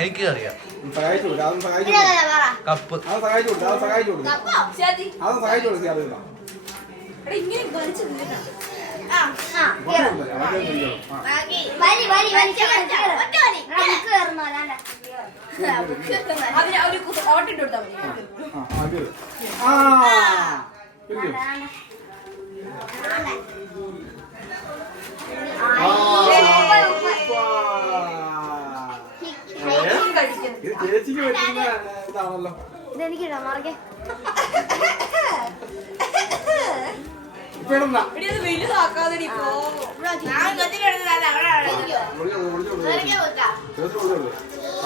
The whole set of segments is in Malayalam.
എനിക്കറിയാം. കപ്പ് ചേച്ചിക്ക് പറ്റുന്ന ഇതാണല്ലോ.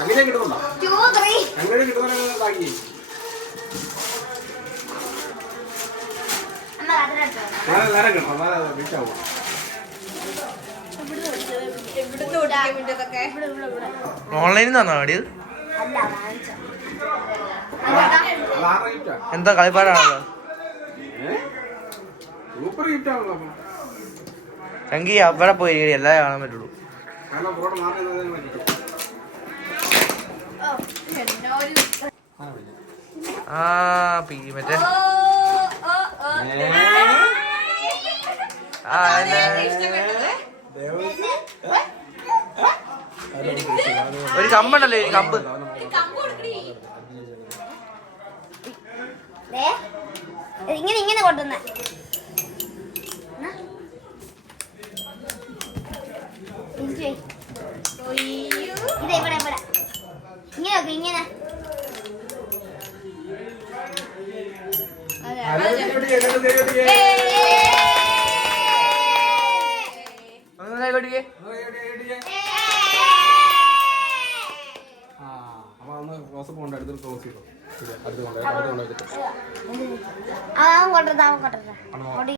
അങ്ങനെ കിട്ടുന്നുണ്ടോ? അങ്ങനെ കിട്ടുന്ന നേരം കിട്ടണം. വീട്ടാവും. ഓൺലൈനിൽ നിന്നാണോ ആടിയത്? എന്താ കളിപ്പാടാണല്ലോ. ചങ്കി അവിടെ പോയി എല്ലാവരും കാണാൻ പറ്റുള്ളൂ. മറ്റേ ഒരു കമ്പുണ്ടല്ലോ, ഈ കമ്പ് ഇങ്ങനെ ഇങ്ങനെ കൊണ്ടുവന്ന ഇത് ഇവിടെ ഇവിടെ ഇങ്ങനെ ഇങ്ങനെ അടുത്ത് അവൻ കൊണ്ടുവരാ